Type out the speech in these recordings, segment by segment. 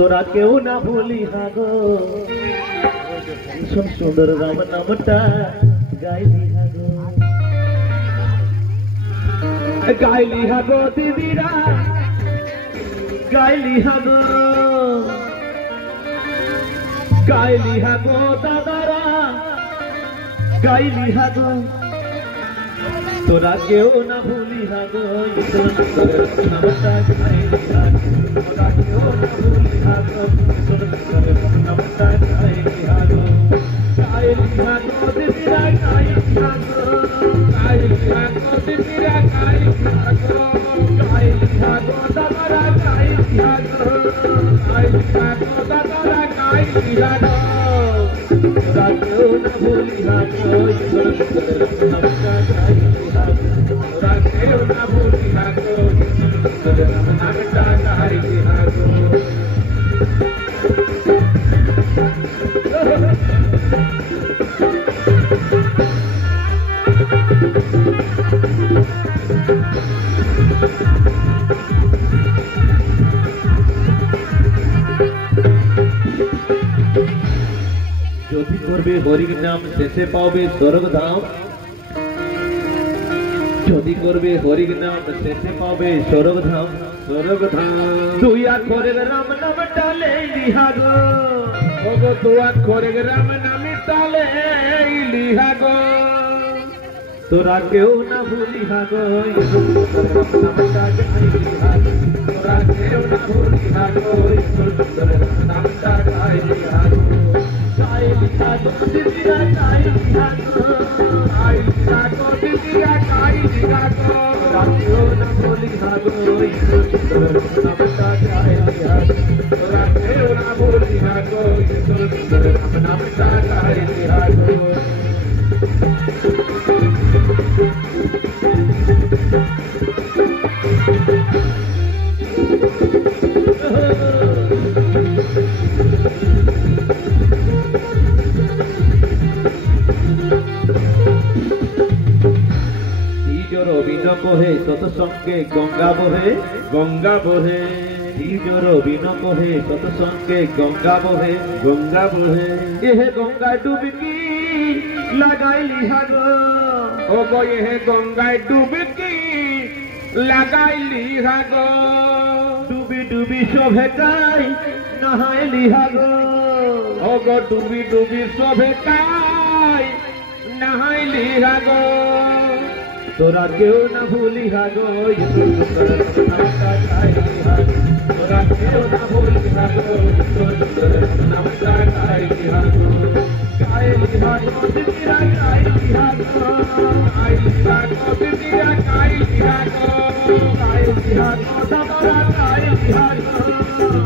তোরা কেউ না ভুলি হাগো সুন্দর রাম নামটা গাইলি হাগো গাইলি হাগো দিদিরা গাইলি হাগো গাইলি হাগো দাদারা গাইলি হাগো তোরা কেউ না ভুলি হাগো নামটা গাইলি হাগো তোরা কেউ না ভুলি হাগো নামটা গাইলি হাগো গাইলি হাগো দিদিরা গাইলি হাগো গাইলি হাগো দিদিরা গাইলি হাগো গাইলি হাগো দাদারা গাইলি হাগো গাইলি হাগো দাদারা গাইলি হাগো তোরা কেউ না ভুলি হাগো নামটা গাইলি হাগো তোরা কেউ না ভুলি হাগো নামটা গাইলি হাগো যদি করবে হরির নাম শেষে পাবে স্বর্গধাম যদি করবে হরির নাম শেষে পাবে স্বর্গধাম স্বর্গধাম দুই আখরের রাম নাম টালে লিহাগো ওগো দুই আখরের রাম নাম টালে লিহাগো তোরা কেউ না ভুলি হাগো নামটা গাইলি হাগো তোরা কেউ না ভুলি হাগো নামটা গাইলি হাগো গাইলি হাগো দিদিরা গাইলি হাগো গাইলি হাগো দিদিরা গাইলি হাগো তোরা কেউ না ভুলি হাগো নামটা গাইলি হাগো তোরা কেউ না ভুলি হাগো নামটা গাইলি হাগো বিন কহে সৎসঙ্গে গঙ্গা বহে গঙ্গা বহে ধীর বিন কহে সৎসঙ্গে গঙ্গা বহে গঙ্গা বহে এহে গঙ্গা ডুবকি লাগাইলি হাগো ও গো এহে গঙ্গায় ডুবকি লাগাইলি হাগো ডুবি ডুবি শোভে কাই নহাইলি হাগো ও গো ডুবি ডুবি শোভে কাই নহাইলি হাগো তোরা কেউ না ভুলি হাগো নামটা গাইলি হাগো তোরা কেউ না ভুলি হাগো নামটা গাইলি হাগো গাইলি হাগো দিদিরা গাইলি হাগো গাইলি হাগো দিদিরা গাইলি হাগো গাইলি হাগো দাদারা গাইলি হাগো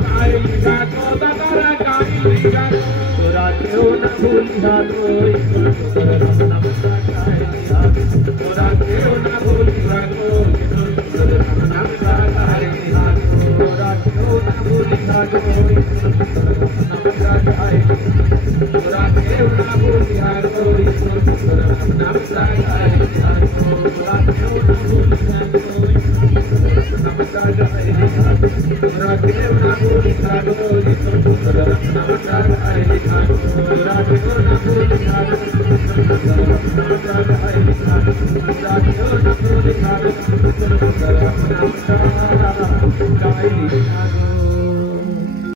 গাইলি হাগো দাদারা গাইলি হাগো তোরা কেউ না ভুলি হাগো নামটা গাইলি হাগো তোরা কেউ না ভুলি হাগো নামটা গাইলি হাগো তোরা কেউ না ভুলি হাগো নামটা গাইলি তোরা কেউ না ভুলি হাগো নামটা গাইলি হাগো তোরা কেউ না ভুলি হাগো নামটা গাইলি হাগো তোরা কেউ না ভুলি হাগো নামটা গাইলি হাগো তোরা কেউ না ভুলি হাগো নামটা গাইলি হাগো তোরা কেউ না ভুলি হাগো নামটা গাইলি হাগো